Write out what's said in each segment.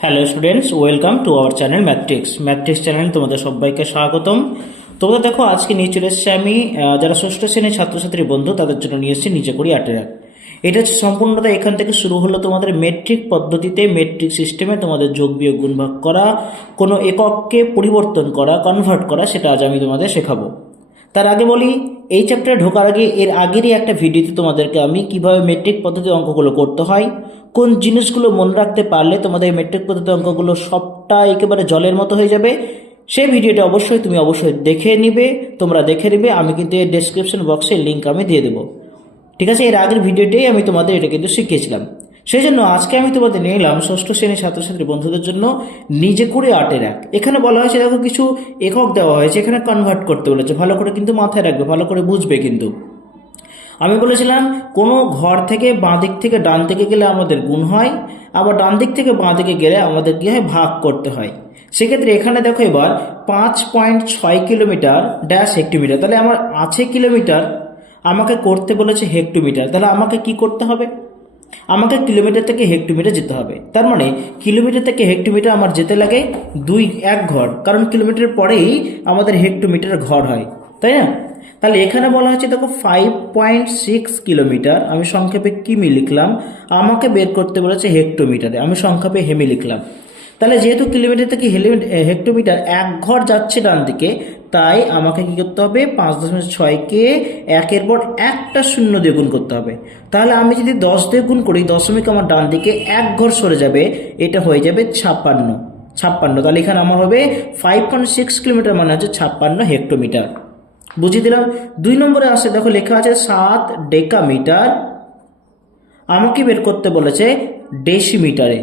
Hello students, welcome to our channel Mathtrix channel তোমাদের সবাইকে স্বাগতম। তোমরা দেখো, আজকে নিয়ে চলে এসেছি আমি যারা ষষ্ঠ শ্রেণীর ছাত্রছাত্রী বন্ধু তাদের জন্য নিয়ে এসেছি নিচে করি আটের এক। এটা হচ্ছে সম্পূর্ণটা এখান থেকে শুরু হলো তোমাদের মেট্রিক পদ্ধতিতে, মেট্রিক সিস্টেমে তোমাদের যোগ বিয়োগ গুণ ভাগ করা, কোনো একককে পরিবর্তন করা, কনভার্ট করা, সেটা আজ আমি তোমাদের শেখাবো। তার আগে বলি, এই চ্যাপ্টারে ঢোকার আগে এর আগেরই একটা ভিডিওতে তোমাদেরকে আমি কিভাবে মেট্রিক পদ্ধতি অঙ্কগুলো করতে হয়, কোন জিনিসগুলো মনে রাখতে পারলে তোমাদের মেট্রিক পদ্ধতি অঙ্কগুলো সবটা একেবারে জলের মতো হয়ে যাবে, সেই ভিডিওটা তুমি অবশ্যই দেখে নিবে। তোমরা দেখে নিবে, আমি কিন্তু এর ডেসক্রিপশন বক্সে লিঙ্ক আমি দিয়ে দেবো। ঠিক আছে, এর আগের ভিডিওতেই আমি তোমাদের এটা কিন্তু শিখিয়েছিলাম। সেই জন্য আজকে আমি তোমাদের নিয়ে এলাম ষষ্ঠ শ্রেণীর ছাত্রছাত্রী বন্ধুদের জন্য নিজে করে আটের এক। এখানে বলা হয়েছে, দেখো কিছু একক দেওয়া হয়েছে, এখানে কনভার্ট করতে বলেছে। ভালো করে কিন্তু মাথায় রাখবে, ভালো করে বুঝবে। কিন্তু আমি বলেছিলাম কোনো ঘর থেকে বাঁ দিক থেকে ডান দিকে গেলে আমাদের গুণ হয়, আবার ডান দিক থেকে বাঁ দিকে গেলে আমাদের কী হয়, ভাগ করতে হয়। সেক্ষেত্রে এখানে দেখো এবার 5.6 কিলোমিটার ড্যাশ হেক্টোমিটার, তাহলে আমার আছে কিলোমিটার, আমাকে করতে বলেছে হেক্টোমিটার। তাহলে আমাকে কি করতে হবে, আমাকে কিলোমিটার থেকে হেক্টোমিটার যেতে হবে। তার মানে কিলোমিটার থেকে হেক্টোমিটার আমার যেতে লাগে এক ঘর, কারণ কিলোমিটার পরেই আমাদের হেক্টোমিটার ঘর হয়, তাই না? তাহলে এখানে বলা হচ্ছে দেখো 5.6 কিলোমিটার, আমি সংক্ষেপে কিমি লিখলাম, আমাকে বের করতে বলেছে হেক্টোমিটারে, আমি সংক্ষেপে হেমি লিখলাম। তাহলে যেহেতু কিলোমিটার থেকে হেক্টোমিটার এক ঘর যাচ্ছে ডান দিকে, তাই আমাকে কি করতে হবে, 5.6কে একের পর একটা শূন্য দিয়ে গুণ করতে হবে। তাহলে আমি যদি 10 দিয়ে গুণ করি, দশমিক আমার ডান দিকে এক ঘর সরে যাবে, এটা হয়ে যাবে 56। তাহলে এখানে আমার হবে 5.6 কিলোমিটার মানে হচ্ছে 56 হেক্টোমিটার। বুঝিয়ে দিলাম। 2 নম্বরে আসে, দেখো লেখা আছে 7 ডেকামিটার, আমাকে বের করতে বলেছে ডেসিমিটারে।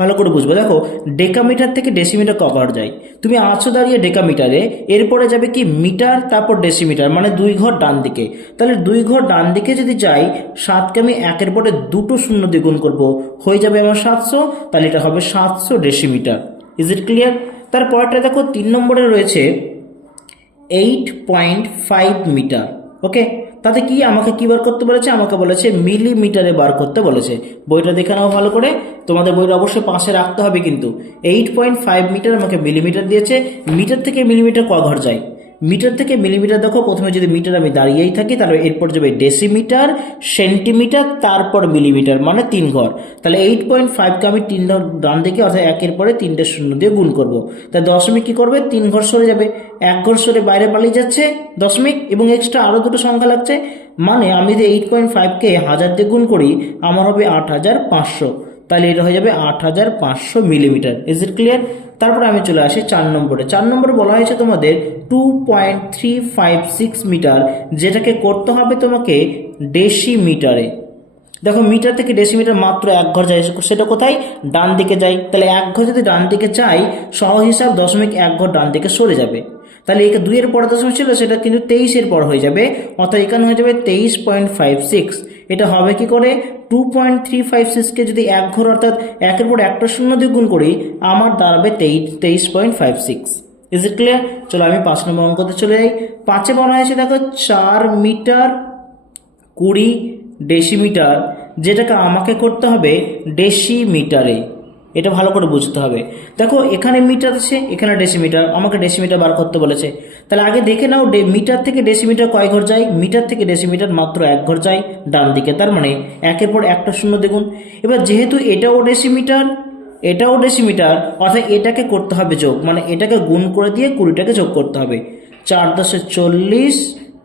ভালো করে বুঝবো, দেখো ডেকামিটার থেকে ডেসিমিটার কভার যায়। তুমি আছো দাঁড়িয়ে ডেকামিটারে, এরপরে যাবে কি মিটার, তারপর ডেসিমিটার, মানে 2 ঘর ডান দিকে। তাহলে 2 ঘর ডান দিকে যদি যাই, 7কে আমি একের পরে দুটো শূন্য দিয়ে গুণ করবো, হয়ে যাবে আমার 700। তাহলে এটা হবে 700 ডেসিমিটার। Is it clear? তারপরটা দেখো 3 নম্বরে রয়েছে 8.5 মিটার। ওকে, তাতে কি আমাকে কি বার করতে বলেছে, আমাকে বলেছে মিলিমিটারে বার করতে বলেছে। বইটা দেখে নাও ভালো করে, তোমাদের বইটা অবশ্যই পাশে রাখতে হবে। কিন্তু 8.5 মিটার আমাকে মিলিমিটার দিয়েছে। মিটার থেকে মিলিমিটার ক ঘর যায়, মিটার থেকে মিলিমিটার দেখো, প্রথমে যদি মিটার আমি দাঁড়িয়েই থাকি, তাহলে এরপর যাবে ডেসিমিটার, সেন্টিমিটার, তারপর মিলিমিটার, মানে 3 ঘর। তাহলে 8.5কে আমি 3 ঘর ডান দিকে, অর্থাৎ একের পরে 3টে শূন্য দিয়ে গুণ করবো। তাই দশমিক কি করবে, 3 ঘর সরে যাবে, এক ঘর সরে বাইরে পালিয়ে যাচ্ছে দশমিক, এবং এক্সট্রা আরও দুটো সংখ্যা লাগছে। মানে আমি যদি 8.5কে 1000 দিয়ে গুণ করি, আমার হবে 8500। তাহলে এটা হয়ে যাবে 8500 মিলিমিটার। Is it clear? তারপরে আমি চলে আসি 4 নম্বরে। 4 নম্বরে বলা হয়েছে তোমাদের 2.356 মিটার, যেটাকে করতে হবে তোমাকে ডেসিমিটারে। দেখো মিটার থেকে ডেসিমিটার মাত্র এক ঘর যায়, সেটা কোথায়, ডান দিকে যায়। তাহলে এক ঘর যদি ডান দিকে চাই, সহজ হিসাব দশমিক এক ঘর ডান দিকে সরে যাবে। তাহলে একে 2 এর পর দশমিক ছিল, সেটা কিন্তু 23-এর পর হয়ে যাবে, অর্থাৎ এখানে হয়ে যাবে 23.56। এটা হবে কি করে, 2.356কে যদি এক ঘর, অর্থাৎ একের পর একটা শূন্য দিয়ে গুণ করি, আমার দাঁড়াবে 23.56। Is it clear? চলো আমি 5 নম্বর অঙ্কতে চলে যাই। 5-এ বলা হয়েছে দেখো 4 মিটার 20 ডেসিমিটার, যেটাকে আমাকে করতে হবে ডেসিমিটারে। এটা ভালো করে বুঝতে হবে। দেখো এখানে মিটার আছে, এখানে ডেসিমিটার, আমাকে ডেসিমিটার বার করতে বলেছে। তাহলে আগে দেখে নাও, মিটার থেকে ডেসিমিটার কয় ঘর যায়, মিটার থেকে ডেসিমিটার মাত্র এক ঘর যায় ডান দিকে। তার মানে একের পর একটা শূন্য দেখুন। এবার যেহেতু এটাও ডেসিমিটার, এটাও ডেসিমিটার, অর্থাৎ এটাকে করতে হবে যোগ, মানে এটাকে গুণ করে দিয়ে 20টাকে যোগ করতে হবে। 4 × 10 = 40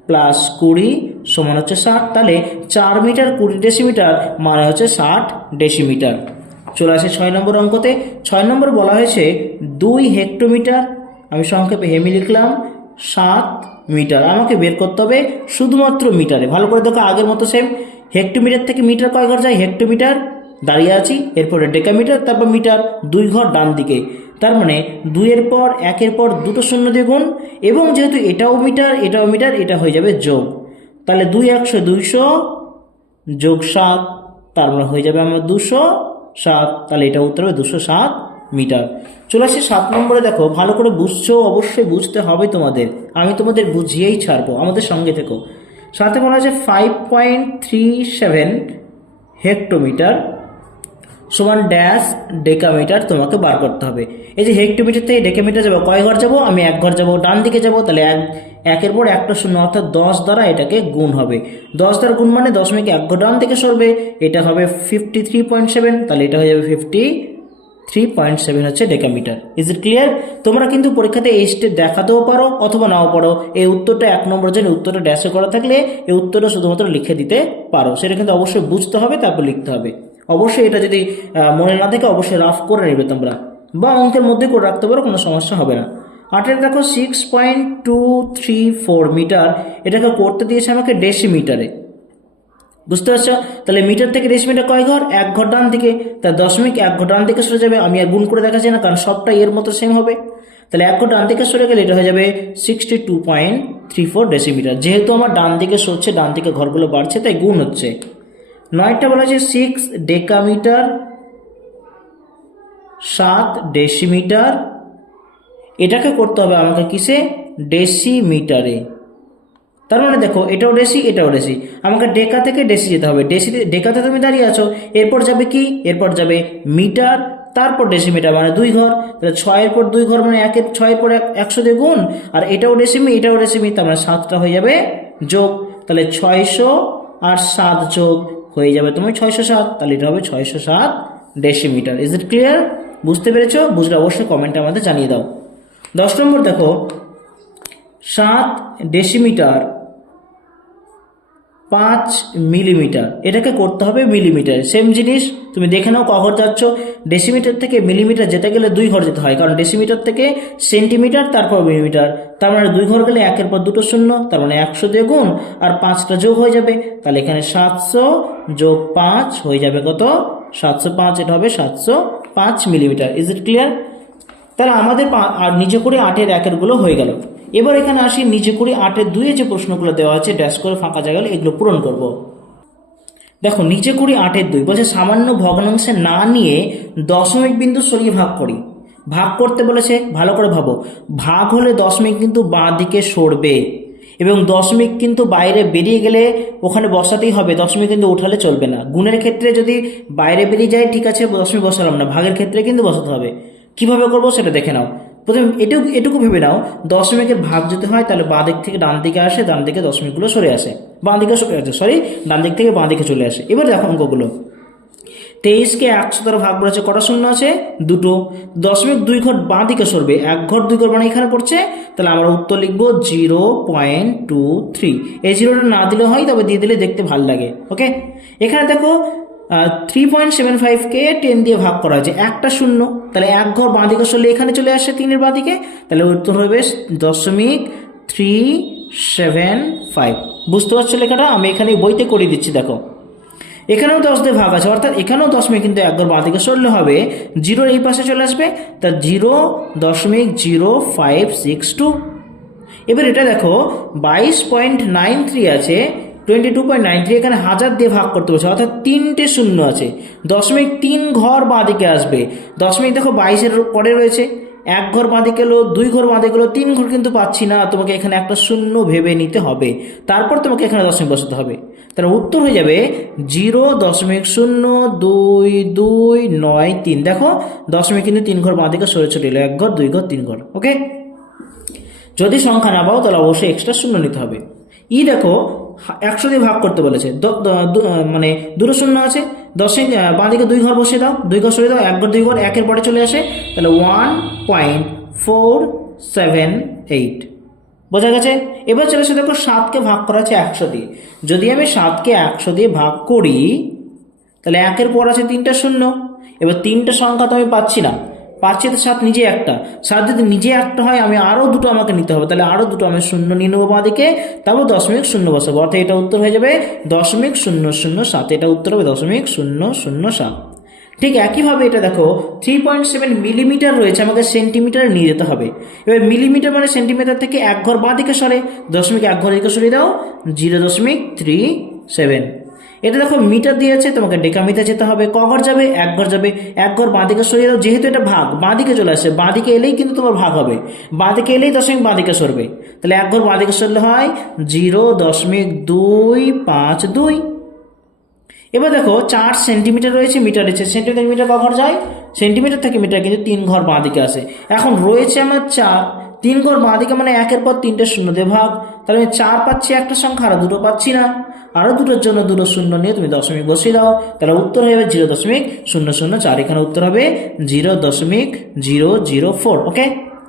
প্লাস 20 সমান হচ্ছে 60। তাহলে 4 মিটার 20 ডেসিমিটার মানে হচ্ছে 60 ডেসিমিটার। চলে আসে 6 নম্বর অঙ্কতে। 6 নম্বর বলা হয়েছে 2 হেক্টোমিটার, আমি সংক্ষেপে হেমি লিখলাম, 7 মিটার। আমাকে বের করতে হবে শুধুমাত্র মিটারে। ভালো করে দেখো, আগের মতো সেম। হেক্টোমিটার থেকে মিটার কয় ঘর যায়, হেক্টোমিটার দাঁড়িয়ে আছি, এরপরে ডেকামিটার, তারপর মিটার, 2 ঘর ডান দিকে। তার মানে 2 এর পর একের পর দুটো শূন্য দিয়ে গুণ, এবং যেহেতু এটাও মিটার এটাও মিটার, এটা হয়ে যাবে যোগ। তাহলে 2 × 100 = 200 যোগ 7, তার মানে হয়ে যাবে আমার 207। তাহলে এটা উত্তর হবে 207 মিটার। চলে আসছে 7 নম্বরে। দেখো ভালো করে বুঝছো, অবশ্যই বুঝতে হবে তোমাদের, আমি তোমাদের বুঝিয়েই ছাড়বো, আমাদের সঙ্গে থেকো। সাথে বলা আছে 5.37 হেক্টোমিটার, সমান ড্যাশ ডেকামিটার তোমাকে বার করতে হবে। এই যে হেক্টোমিটার থেকে ডেকামিটার যাবো, কয় ঘর যাব, আমি এক ঘর যাব, ডান দিকে যাব, তাহলে একের পর একটা শূন্য, অর্থাৎ 10 দ্বারা এটাকে গুণ হবে। 10 দ্বারা গুণ মানে 10.1 ঘর ডান দিকে সরবে, এটা হবে 53.7, তাহলে এটা হয়ে যাবে 53.7 হচ্ছে ডেকামিটার। Is it clear? তোমরা কিন্তু পরীক্ষাতে এই স্টেপ দেখাতেও পারো অথবা নাও পারো। এই উত্তরটা 1 নম্বর জন্য উত্তরটা ড্যাশে করা থাকলে এই উত্তরটা শুধুমাত্র লিখে দিতে পারো, সেটা কিন্তু অবশ্যই বুঝতে হবে, তারপর লিখতে হবে। অবশ্যই এটা যদি মনে না থাকে অবশ্যই রাফ করে নেবে তোমরা, বা অঙ্কের মধ্যে করে রাখতে পারো, কোনো সমস্যা হবে না। 8 দেখো 6.234 মিটার, এটাকে করতে দিয়েছে আমাকে ডেসিমিটারে, বুঝতে পারছো? তাহলে মিটার থেকে ডেসিমিটার কয় ঘর, 1 ঘর ডান দিকে, তার 10.1 ঘর ডান দিকে সরে যাবে। আমি আর গুণ করে দেখাচ্ছি না, কারণ সবটা এর মতো সেম হবে। তাহলে 1 ঘর ডান দিকে সরে গেলে এটা হয়ে যাবে 62.34 ডেসিমিটার। যেহেতু আমার ডান দিকে সরছে, ডান দিকে ঘরগুলো বাড়ছে, তাই গুণ হচ্ছে। 9টা বলা হয়েছে 6 ডেকামিটার 7 ডেসিমিটার, এটাকে করতে হবে আমাকে কিসে, ডেসিমিটারে। তার মানে দেখো এটাও ডেসি, এটাও ডেসি, আমাকে ডেকা থেকে ডেসি যেতে হবে। ডেকাতে তুমি দাঁড়িয়ে আছো, এরপর যাবে কি, এরপর যাবে মিটার, তারপর ডেসিমিটার, মানে 2 ঘর। তাহলে 6-এর পর 2 ঘর মানে 6-এর পর 100 দিয়ে গুণ, আর এটাও ডেসিমি, এটাও ডেসিমি, তার মানে 7টা হয়ে যাবে যোগ। তাহলে 600 আর 7 যোগ হয়ে যাবে তুমি 607, তাহলে এটা হবে 607 ডেসিমিটার। Is it clear? বুঝতে পেরেছো? বুঝলে অবশ্যই কমেন্টে আমাদের জানিয়ে দাও। 10 নম্বর দেখো 7 ডেসিমিটার 5 মিলিমিটার, এটাকে করতে হবে মিলিমিটার। সেম জিনিস, তুমি দেখে নাও ক ঘর যাচ্ছ। ডেসিমিটার থেকে মিলিমিটার যেতে গেলে 2 ঘর যেতে হয়, কারণ ডেসিমিটার থেকে সেন্টিমিটার তারপর মিলিমিটার, তার মানে 2 ঘর গেলে 1-এর পর 2টো শূন্য, তার মানে 100 দিয়ে গুণ, আর 5টা যোগ হয়ে যাবে। তাহলে এখানে 700 যোগ 5 হয়ে যাবে কত, 705, এটা হবে 705 মিলিমিটার। Is it clear? তাহলে আমাদের আর নিচে করে 8-এর 1-এর গুলো হয়ে গেল। এবার এখানে আসি, নিচে করে 8-এর 2-এ যে প্রশ্নগুলো দেওয়া আছে ড্যাশ করে ফাঁকা জায়গাগুলো, এগুলো পূরণ করব। দেখো নিচে করি 8-এর 2 বলছে সামান্য ভগ্নাংশে না নিয়ে দশমিক বিন্দু সরিয়ে ভাগ করি। ভাগ করতে বলেছে, ভালো করে ভাবো, ভাগ হলে দশমিক কিন্তু বাঁ দিকে সরবে, এবং দশমিক কিন্তু বাইরে বেরিয়ে গেলে ওখানে বসাতেই হবে, দশমিক কিন্তু উঠালে চলবে না। গুণের ক্ষেত্রে যদি বাইরে বেরিয়ে যায় ঠিক আছে, দশমিক বসালাম না, ভাগের ক্ষেত্রে কিন্তু বসাতে হবে। কিভাবে করবো সেটা দেখে নাও। প্রথমে এটুকু ভেবে নাও, দশমিকের ভাগ যদি হয় তাহলে বাঁ দিক থেকে ডান দিকে আসে, ডান দিকে দশমিকগুলো সরে আসে, বাঁ দিকে ডান দিক থেকে বাঁ দিকে চলে আসে। এবার দেখো অঙ্কগুলো, 23কে 100 দ্বারা ভাগ করেছে, কটা শূন্য আছে, 2টো। দশমিক 2 ঘর বাঁ দিকে সরবে, 1 ঘর 2 ঘর মানে এখানে পড়ছে, তাহলে আমরা উত্তর লিখবো 0.23। এই জিরোটা না দিলে হয়, তবে দিয়ে দিলে দেখতে ভালো লাগে। ওকে, এখানে দেখো 3.75কে 10 দিয়ে ভাগ করা হয়েছে, একটা শূন্য, তাহলে 1 ঘর বাঁ দিকে সরলে এখানে চলে আসে 3-এর বাঁ দিকে, তাহলে উত্তর হবে 0.375। বুঝতে পারছো লেখাটা? আমি এখানে বইতে করে দিচ্ছি। দেখো এখানেও 10 দিয়ে ভাগ আছে, অর্থাৎ এখানেও দশমিক কিন্তু 1 ঘর বাঁ দিকে সরলে হবে, জিরোর এই পাশে চলে আসবে, তা 0.0562। এবার এটা দেখো 22.93 আছে, 22.93, এখানে 1000 দিয়ে ভাগ করতে বলছে, অর্থাৎ 3টে শূন্য আছে, দশমিক 3 ঘর বাঁ দিকে আসবে। দশমিক দেখো 22-এর পরে রয়েছে, 1 ঘর বাঁধে গেল, 2 ঘর বাঁধে গেল, 3 ঘর কিন্তু পাচ্ছি না, তোমাকে এখানে একটা শূন্য ভেবে নিতে হবে, তারপর তোমাকে এখানে দশমিক বসাতে হবে। তাহলে উত্তর হয়ে যাবে 0.0223। দেখো দশমিক কিন্তু 3 ঘর বাঁ দিকে সরে চলে এলো, 1 ঘর 2 ঘর 3 ঘর। ওকে, যদি সংখ্যা না পাও তাহলে অবশ্যই এক্সট্রা শূন্য নিতে হবে। দেখো 100 দিয়ে ভাগ করতে বলেছে, মানে 2টো শূন্য আছে, দশমিক বাঁ দিকে 2 ঘর বসিয়ে দাও, 2 ঘর সরিয়ে দাও, 1 ঘর 2 ঘর 1-এর পরে চলে আসে, তাহলে 1.478। বোঝা গেছে? এবার চলে এসে দেখো 7কে ভাগ করা আছে 100 দিয়ে। যদি আমি 7কে 100 দিয়ে ভাগ করি তাহলে 1-এর পর আছে 3টা শূন্য। এবার 3টে সংখ্যা তো আমি পাচ্ছি না, পাচ্ছি তো 7 নিজে একটা। 7 যদি নিজে একটা হয় আমি আরও 2টো আমাকে নিতে হবে, তাহলে আরও 2টো আমি শূন্য নিয়ে নেবো বাঁ দিকে, তারপর দশমিক শূন্য বসাবো, অর্থাৎ এটা উত্তর হয়ে যাবে 0.007। এটা উত্তর হবে 0.007। ঠিক একইভাবে এটা দেখো 3.7 মিলিমিটার রয়েছে, আমাকে সেন্টিমিটারে নিয়ে যেতে হবে। এবার মিলিমিটার মানে সেন্টিমিটার থেকে 1 ঘর বাঁ দিকে সরে, দশমিক 1 ঘর দিকে সরিয়ে দাও, 0.37। এটা দেখো মিটার দিয়েছে, তোমাকে ডেকামিটার যেতে হবে, ক ঘর যাবে, 1 ঘর যাবে, 1 ঘর বাঁ দিকে সরিয়ে দাও, যেহেতু এটা ভাগ বাঁ দিকে চলে আসে, বাঁ দিকে এলেই কিন্তু তোমার ভাগ হবে, বাঁ দিকে এলেই দশমিক বাঁ দিকে সরবে, তাহলে 1 ঘর বাঁ দিকে সরলে হয় 0.252। এবার দেখো 4 সেন্টিমিটার রয়েছে, মিটার রয়েছে, সেন্টিমিটার মিটার ক ঘর যায়, সেন্টিমিটার থেকে মিটার কিন্তু 3 ঘর বাঁ দিকে আসে। এখন রয়েছে আমার 4, 3 ঘর বাঁ দিকে মানে একের পর 3টে শূন্য দিয়ে ভাগ, তাহলে আমি 4 পাচ্ছি একটা সংখ্যা, আরো দুটো পাচ্ছি না, আরো দুটোর জন্য দুটো শূন্য নিয়ে তুমি দশমিক বসিয়ে দাও, তাহলে উত্তর হয়ে যাবে 0.004। এখানে উত্তর হবে 0.004। ওকে,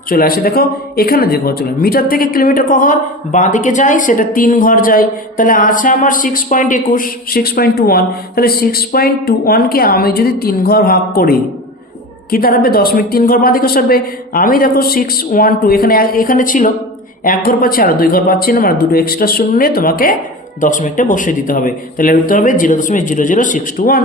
চলে আসে দেখো এখানে, দেখো চলো মিটার থেকে কিলোমিটার ক ঘর বাঁ দিকে যায়, সেটা 3 ঘর যায়, তাহলে আছে আমার 6.21, 6.21, তাহলে 6.21কে আমি যদি 3 ঘর ভাগ করি কি দাঁড়াবে, 0.3 ঘর বাঁ দিকে সরবে। আমি দেখো 612 এখানে ছিল, 1 ঘর পাচ্ছি, আর 2 ঘর পাচ্ছি না, মানে দুটো এক্সট্রা শূন্য নিয়ে তোমাকে দশমিকটা বসিয়ে দিতে হবে, তাহলে উত্তর হবে 0.00621,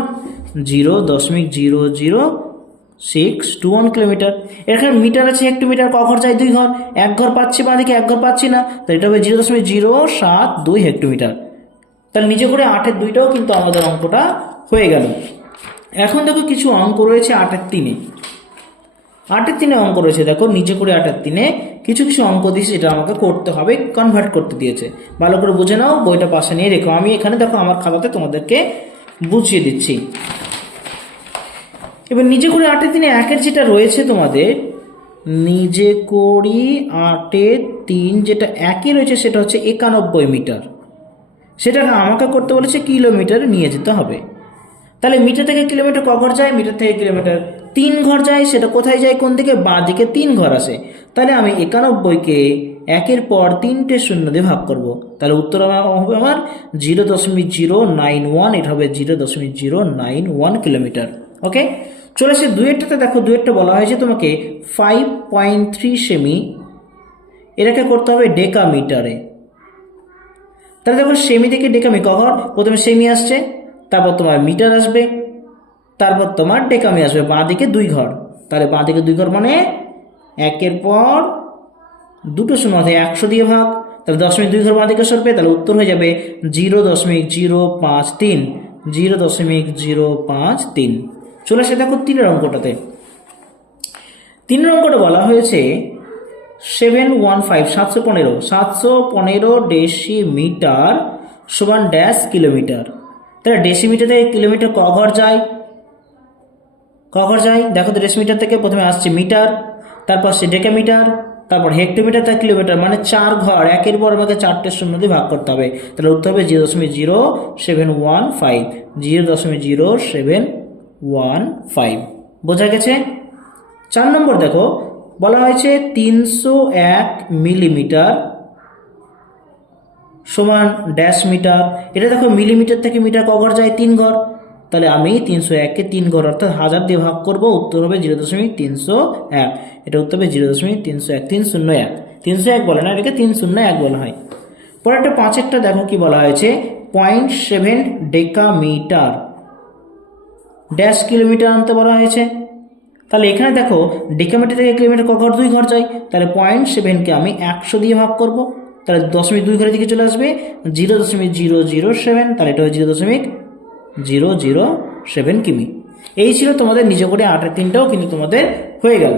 0.00621 কিলোমিটার। এখানে মিটার আছে, একটু মিটার ক ঘর যায়, 2 ঘর, 1 ঘর পাচ্ছি বাঁদিকে, 1 ঘর পাচ্ছি না, তাহলে এটা হবে 0.072 হেক্টোমিটার। তাহলে নিজে করে 8-এর 2টাও কিন্তু আমাদের অঙ্কটা হয়ে গেল। এখন দেখো কিছু অঙ্ক রয়েছে 8-এর 3-এ, 8-এর 3-এ অঙ্ক রয়েছে, দেখো নিচে করে 8-এর 3-এ কিছু কিছু অঙ্ক দিয়েছে, এটা আমাকে করতে হবে, কনভার্ট করতে দিয়েছে, ভালো করে বুঝে নাও, বইটা পাশে নিয়ে রেখো। আমি এখানে দেখো আমার খাতাতে তোমাদেরকে বুঝিয়ে দিচ্ছি। এবার নিজে করে 8-এর 3-এ 1-এর যেটা রয়েছে তোমাদের, নিজে করি 8-এর 3 যেটা 1-এ রয়েছে সেটা হচ্ছে 91 মিটার, সেটা আমাকে করতে বলেছে কিলোমিটারে নিয়ে যেতে হবে। তাহলে মিটার থেকে কিলোমিটার ক ঘর যায়, মিটার থেকে কিলোমিটার 3 ঘর যায়, সেটা কোথায় যায়, কোন দিকে, বাঁ দিকে 3 ঘর আসে, তাহলে আমি 91কে 1-এর পর 3টে শূন্য দিয়ে ভাগ করব, তাহলে উত্তর হবে আমার 0.091, এটা হবে 0.091 কিলোমিটার। ওকে, চলে আসে 2-এরটাতে, দেখো 2-এরটা বলা হয়েছে তোমাকে 5.3 সেমি, এটাকে করতে হবে ডেকামিটারে। তাহলে দেখো সেমি থেকে ডেকামি ক ঘর, প্রথমে সেমি আসছে, তারপর তোমার মিটার আসবে, তারপর তোমার ডেকামি আসবে, বাঁ দিকে 2 ঘর, তাহলে বাঁ দিকে 2 ঘর মানে 1-এর পর দুটো শূন্য অর্থাৎ 100 দিয়ে ভাগ, তাহলে 0.2 ঘর বাঁ দিকে সরবে, তাহলে উত্তর হয়ে যাবে 0.053, 0.053। চলে আসে দেখো 3-এর অঙ্কটাতে, 3-এর অঙ্কটা বলা হয়েছে 715 ডেসিমিটার সমান ড্যাশ কিলোমিটার। তাহলে ডেসিমিটার থেকে কিলোমিটার ক ঘর যায়, দেখো তো ডেসিমিটার থেকে প্রথমে আসছে মিটার, তারপর সে ডেকামিটার, তারপর হেক্টোমিটার, তার কিলোমিটার, মানে 4 ঘর, 1-এর পর আমাকে 4টে শূন্য দিয়ে ভাগ করতে হবে, তাহলে উত্তর হবে 0.0715, 0.0715। বোঝা গেছে। 4 নম্বর দেখো বলা হয়েছে 301 মিলিমিটার সমান ড্যাশ মিটার। এটা দেখো মিলিমিটার থেকে মিটার ক ঘর যায়, 3 ঘর, তাহলে আমি 301কে 3 ঘর অর্থাৎ 1000 দিয়ে ভাগ করব, উত্তর হবে 0.301, এটা উত্তর হবে 0.301, 301, 301 বলে না, এটাকে 301 বলা হয়। পরে একটা 5-এরটা দেখো কি বলা হয়েছে, 0.7 ডেকামিটার ড্যাশ কিলোমিটার আনতে বলা হয়েছে। তাহলে এখানে দেখো ডেকামিটার থেকে কিলোমিটার ক ঘর, 2 ঘর যায়, তাহলে 0.7কে আমি 100 দিয়ে ভাগ করব, তাহলে 0.2 ঘরের দিকে চলে আসবে 0.007, তাহলে এটা হয় 0.007 কিমি। এই ছিল তোমাদের নিজে করে 8-এর 3টাও কিন্তু তোমাদের হয়ে গেল।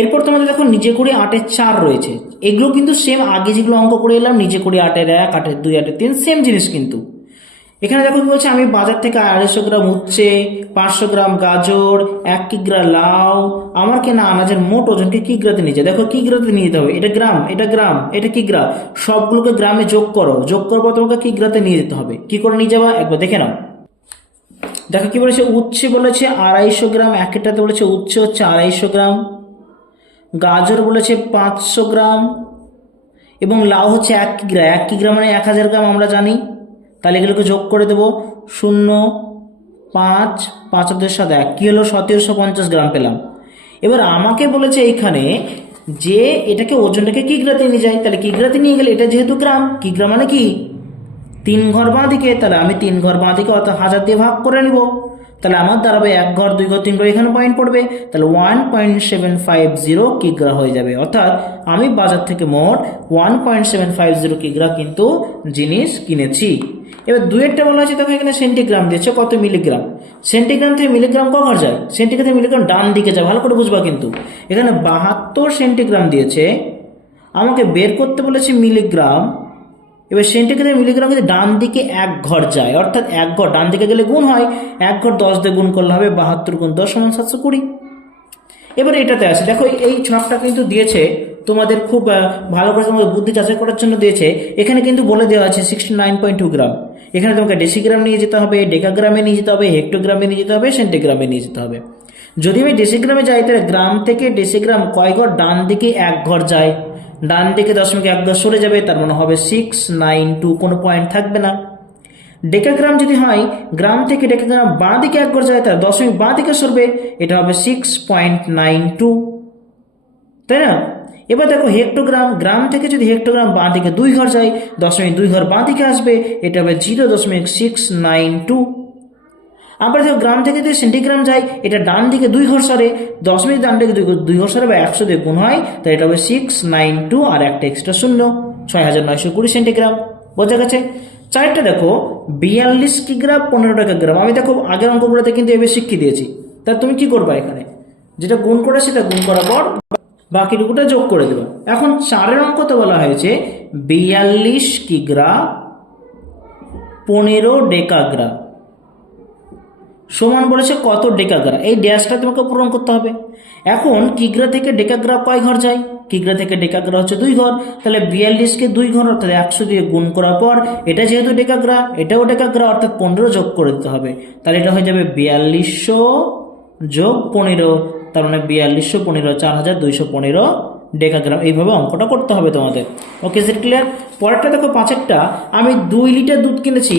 এরপর তোমাদের দেখো নিজে করে 8-এর 4 রয়েছে, এগুলো কিন্তু সেম আগে যেগুলো অঙ্ক করে এলাম, নিজে করে 8-এর 1, 8-এর 2, 8-এর 3 সেম জিনিস কিন্তু। এখানে দেখো কি বলছে, আমি বাজার থেকে 250 গ্রাম উচ্ছে, 500 গ্রাম গাজর, 1 কিগ্রা লাউ, আমার কেনা আনাজের মোট ওজনকে কিগ্রাতে নিয়ে যায়। দেখো কিগ্রাতে নিয়ে যেতে হবে, এটা গ্রাম, এটা গ্রাম, এটা কিগ্রা, সবগুলোকে গ্রামে যোগ করো, যোগ করবো তোমাকে কিগ্রাতে নিয়ে যেতে হবে। কি করে নিয়ে যাবা একবার দেখে নাও। দেখো কি বলেছে, উচ্ছে বলেছে 250 গ্রাম, একটাতে বলেছে উচ্ছে হচ্ছে 250 গ্রাম, গাজর বলেছে 500 গ্রাম, এবং লাউ হচ্ছে 1 কিগ্রা, 1 কিগ্রা মানে 1000 গ্রাম আমরা জানি, তাহলে এগুলোকে যোগ করে দেবো, 0, 5, 5 7 1, কি হলো 1750 গ্রাম পেলাম। এবার আমাকে বলেছে এইখানে যে এটাকে ওজনটাকে কিগ্রাতে নিয়ে যায়, তাহলে কিগ্রাতে নিয়ে গেলে এটা যেহেতু গ্রাম, কিগ্রা মানে কি 3 ঘর বাঁ দিকে, তাহলে আমি 3 ঘর বাঁ দিকে অর্থাৎ 1000 দিয়ে ভাগ করে নিব, তাহলে আমার দাঁড়াবে 1 ঘর, 2 ঘর, 3 ঘর, এখানে পয়েন্ট পড়বে, তাহলে 1.750 কিগ্রা হয়ে যাবে। অর্থাৎ আমি বাজার থেকে মোট 1.750 কিগ্রা কিন্তু জিনিস কিনেছি। এবার 2-এরটা বলা হয়েছে, দেখো এখানে সেন্টিগ্রাম দিয়েছে, কত মিলিগ্রাম, সেন্টিগ্রাম থেকে মিলিগ্রাম ক ঘর যায়, সেন্টিগ্রাম থেকে মিলিগ্রাম ডান দিকে যায়, ভালো করে বুঝবা কিন্তু। এখানে 72 সেন্টিগ্রাম দিয়েছে, আমাকে বের করতে বলেছে মিলিগ্রাম, এবার সেন্টিগ্রেড মিলিগ্রাম যদি ডান দিকে এক ঘর যায়, অর্থাৎ এক ঘর ডান দিকে গেলে গুণ হয়, এক ঘর 10 দিয়ে গুণ করলে হবে 72 গুণ 10 সমান 720। এবার এটাতে আছে, দেখো এই ছকটা কিন্তু দিয়েছে তোমাদের খুব ভালো করে তোমাদের বুদ্ধি যাচাই করার জন্য দিয়েছে। এখানে কিন্তু বলে দেওয়া আছে 69.2 গ্রাম। এখানে তোমাকে ডেসিগ্রাম নিয়ে যেতে হবে, ডেকাগ্রামে নিয়ে যেতে হবে, হেক্টোগ্রামে নিয়ে যেতে হবে, সেন্টিগ্রামে নিয়ে যেতে হবে। যদি আমি ডেসিগ্রামে যাই তাহলে গ্রাম থেকে ডেসিগ্রাম কয় ঘর, ডান দিকে এক ঘর যায়, ডান দিকে 0.1 সরে যাবে, তার মানে হবে 692, কোনো পয়েন্ট থাকবে না। ডেকাগ্রাম যদি হয় গ্রাম থেকে ডেকাগ্রাম বাঁ দিকে এক ঘর যায়, তার 0.2 বাঁ দিকে সরবে, এটা হবে 6.92, তাই না? এবার দেখো হেক্টোগ্রাম, গ্রাম থেকে যদি হেক্টোগ্রাম বাঁ দিকে 2 ঘর যায়, 0.2 ঘর বাঁ দিকে আসবে, এটা হবে 0.692। আবার দেখো গ্রাম থেকে যদি সেন্টিগ্রাম যায়, এটা ডান দিকে 2 ঘর সরে, 0.2 ডান দিকে 2 ঘর সরে বা 100 দিয়ে গুণ হয়, তাই এটা হবে 692 আর একটা এক্সট্রা শূন্য, 6920 সেন্টিগ্রাম। বোঝা গেছে? চারটা দেখো 42 কিগ্রা 15 টাকা গ্রাম। আমি দেখো আগের অঙ্কগুলোতে কিন্তু এবার শিখিয়ে দিয়েছি। তা তুমি কি করবা, এখানে যেটা গুণ করে সেটা গুণ করার পর বাকিটুকুটা যোগ করে দেবে। এখন 4 অঙ্কতে বলা হয়েছে 42 কিগ্রা 15 ডেকাগ্রা সমান বলেছে কত ডেকাগ্রা। এই ড্যাশটা তোমাকে পূরণ করতে হবে। এখন কিগ্রা থেকে ডেকাগ্রা কয় ঘর যায়, কিগ্রা থেকে ডেকাগ্রা হচ্ছে 2 ঘর, তাহলে 42কে 2 ঘর অর্থাৎ 100 দিয়ে গুণ করার পর এটা যেহেতু ডেকাগ্রা এটাও ডেকাগ্রা অর্থাৎ 15 যোগ করে দিতে হবে, তাহলে এটা হয়ে যাবে 4200 যোগ 15, তার মানে 4200 15 4215 ডেকাগ্রাম। এইভাবে অঙ্কটা করতে হবে তোমাদের। ওকে, ইজ ইট ক্লিয়ার? পরেরটা দেখো 5এরটা, আমি 2 লিটার দুধ কিনেছি,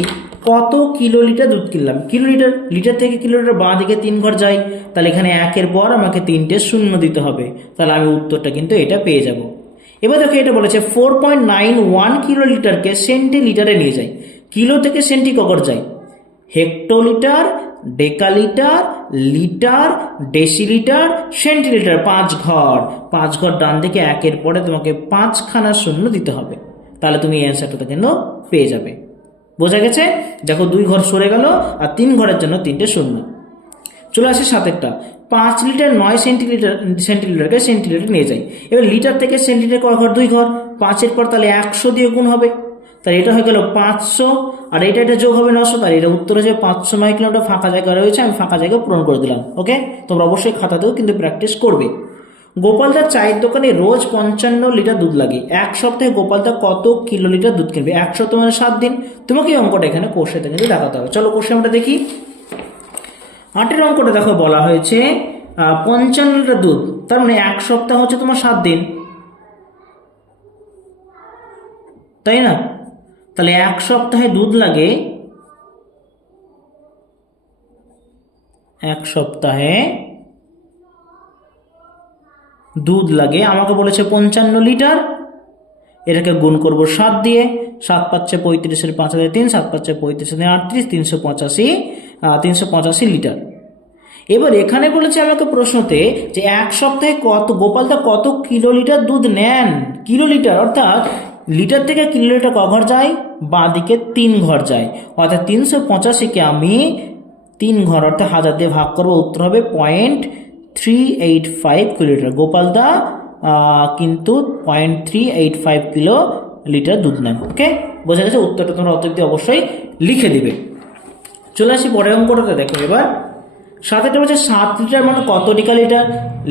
কত কিলোলিটার দুধ কিনলাম, কিলোলিটার, লিটার থেকে কিলোলিটার বাঁ দিকে 3 ঘর যাই, তাহলে এখানে একের পর আমাকে 3টে শূন্য দিতে হবে, তাহলে আমি উত্তরটা কিন্তু এটা পেয়ে যাব। এবার দেখো এটা বলেছে 4.91 কিলোলিটারকে সেন্টিলিটারে নিয়ে যাই। কিলো থেকে সেন্টি কগর যায়, hectolitre, decalitre, litre, decilitre, centilitre, 5 ঘর, 5 ঘর ডান দিকে একের পরে তোমাকে 5খানা শূন্য দিতে হবে, তাহলে তুমি এই অ্যান্সারটা কিন্তু পেয়ে যাবে। বোঝা গেছে? দেখো 2 ঘর সরে গেল আর 3 ঘরের জন্য 3টে শূন্য। চলে আসে 7এরটা, 5 লিটার 9 সেন্টিলিটারকে সেন্টিলিটার নিয়ে যাই। এবার লিটার থেকে সেন্টিলিটার কয় ঘর, 2 ঘর, 5-এর পর তাহলে 100 দিয়ে গুণ হবে, তাহলে এটা হয়ে গেল 500 আর এটা যোগ হবে 900, তাহলে এটা উত্তর হচ্ছে 509 কিলোমিটার। ফাঁকা জায়গা রয়েছে, আমি ফাঁকা জায়গা পূরণ করে দিলাম। ওকে, তোমরা অবশ্যই খাতাতেও কিন্তু প্র্যাকটিস করবে। গোপালদার চায়ের দোকানে রোজ 55 লিটার দুধ লাগে, এক সপ্তাহে গোপালদা কত কিলোলিটার দুধ কিনবে? 1 সপ্তাহ মানে 7 দিন। তোমাকে এই অঙ্কটা এখানে কোশ্চেনটা কিন্তু দেখাতে হবে। চলো কোশ্চেন আমরা দেখি। 8এর অঙ্কটা দেখো বলা হয়েছে 55 লিটার দুধ, তার মানে 1 সপ্তাহ হচ্ছে তোমার 7 দিন, তাই না? তাহলে 1 সপ্তাহে দুধ লাগে, 1 সপ্তাহে দুধ লাগে আমাকে বলেছে 55 লিটার। এটাকে গুণ করব 7 দিয়ে, 7 পাচ্ছে 35, 5 হাজার 3, 7 পাচ্ছে 35, 38, 385 লিটার। এবার এখানে বলেছে আমাকে প্রশ্নতে যে 1 সপ্তাহে গোপালদা কত কিলোলিটার দুধ নেন, কিলোলিটার, অর্থাৎ লিটার থেকে কিলোলিটার ক ঘর যায়, বাঁ দিকে 3 ঘর যায়, অর্থাৎ 385কে আমি 3 ঘর অর্থাৎ 1000 দিয়ে ভাগ করবো, উত্তর হবে 0.385 কিলোলিটার। গোপালদা কিন্তু 0.385 কিলোলিটার দুধ নেন। ওকে, বোঝা গেছে? উত্তরটা তোমরা অতিরিক্ত অবশ্যই লিখে দিবে। চলে আসি পরের অঙ্কটাতে। দেখো এবার 7 বলছে 7 লিটার মানে কত ডেকালিটার,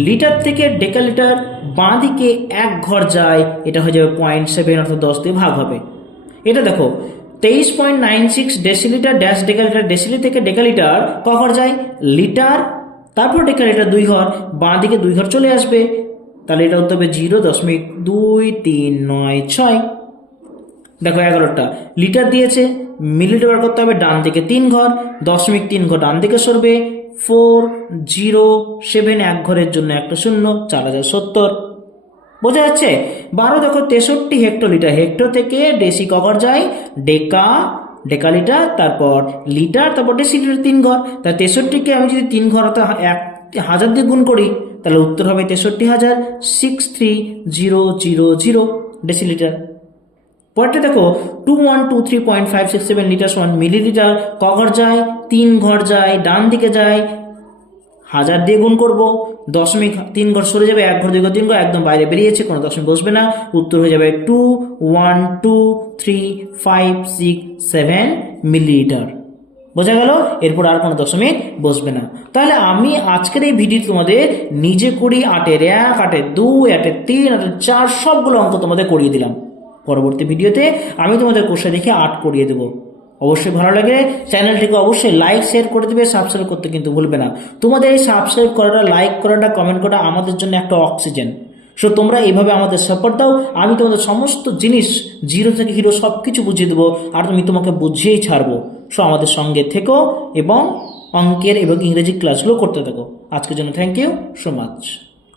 লিটার থেকে ডেকালিটার বাঁ দিকে 1 ঘর যায়, এটা হয়ে যাবে 0.7 অর্থাৎ 10 দিয়ে ভাগ হবে। এটা দেখো 23.96 ডেসিলিটার ড্যাশ ডেকালিটার, ডেসিলিটার থেকে ডেকালিটার ক ঘর যায়, লিটার, তারপর ডেকালিটার 2 ঘর, বাঁ দিকে 2 ঘর চলে আসবে, তাহলে এটা হতে হবে 0.2396। দেখো 11টা লিটার দিয়েছে, মিলিলিটার বার করতে হবে, ডান দিকে 3 ঘর, 0.3 ঘর ডান দিকে সরবে, 407, 1 ঘরের জন্য একটা শূন্য, 4070। বোঝা যাচ্ছে? 12 দেখো 63 হেক্টোলিটার, হেক্টো থেকে ডেসি ক ঘর যায়, ডেকালিটার, তারপর লিটার, তারপর ডেসিলিটার 3 ঘর, তাই 63কে আমি যদি 3 ঘর অর্থাৎ 1000 দিয়ে গুণ করি, তাহলে উত্তর হবে 63,000, 63000 ডেসিলিটার। পরেরটা দেখো 2123.567 লিটার সমান মিলিলিটার, ক ঘর যায়, 3 ঘর যায়, ডান দিকে যায়, হাজার দিয়ে গুণ করব, দশমিক 3 ঘর সরে যাবে, 1 ঘর 2 ঘর 3 ঘর একদম বাইরে বেরিয়েছে, কোনো দশমিক বসবে না, উত্তর হয়ে যাবে 2 1 2 3 5 6 7 মিলিলিটার। বোঝা গেল? এরপর আর কোনো দশমিক বসবে না। তাহলে আমি আজকের এই ভিডিও তোমাদের নিজে করি 8-এর 1, 8-এর 2, 8-এর 3, 8-এর 4 সবগুলো অঙ্ক তোমাদের করিয়ে দিলাম। পরবর্তী ভিডিওতে আমি তোমাদের কোষে দেখে 8 করিয়ে দেবো। অবশ্যই ভালো লাগে চ্যানেলটিকে অবশ্যই লাইক শেয়ার করে দেবে, সাবস্ক্রাইব করতে কিন্তু ভুলবে না। তোমাদের এই সাবস্ক্রাইব করাটা, লাইক করাটা, কমেন্ট করাটা আমাদের জন্য একটা অক্সিজেন। সো তোমরা এইভাবে আমাদের সাপোর্ট দাও, আমি তোমাদের সমস্ত জিনিস জিরো থেকে হিরো সব কিছু বুঝিয়ে দেবো, আর তোমাকে বুঝিয়েই ছাড়বো। সো আমাদের সঙ্গে থেকো এবং অঙ্কের এবং ইংরেজি ক্লাসগুলো করতে থাকো। আজকের জন্য থ্যাংক ইউ সো মাচ।